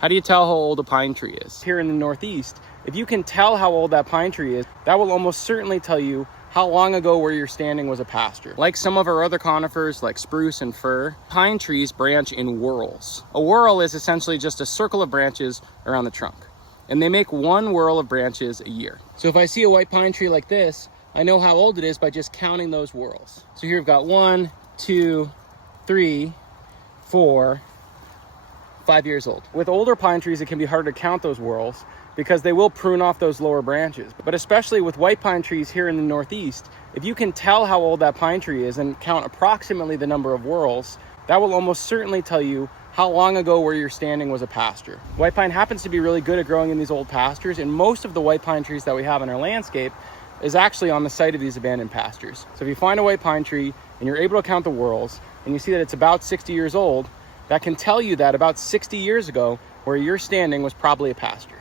How do you tell how old a pine tree is? Here in the Northeast, if you can tell how old that pine tree is, that will almost certainly tell you how long ago where you're standing was a pasture. Like some of our other conifers, like spruce and fir, pine trees branch in whorls. A whorl is essentially just a circle of branches around the trunk, and they make one whorl of branches a year. So if I see a white pine tree like this, I know how old it is by just counting those whorls. So here we've got 1, 2, 3, 4, 5 years old. With older pine trees, it can be hard to count those whorls because they will prune off those lower branches. But especially with white pine trees here in the Northeast, if you can tell how old that pine tree is and count approximately the number of whorls, that will almost certainly tell you how long ago where you're standing was a pasture. White pine happens to be really good at growing in these old pastures, and most of the white pine trees that we have in our landscape is actually on the site of these abandoned pastures. So if you find a white pine tree and you're able to count the whorls and you see that it's about 60 years old, that can tell you that about 60 years ago where you're standing was probably a pasture.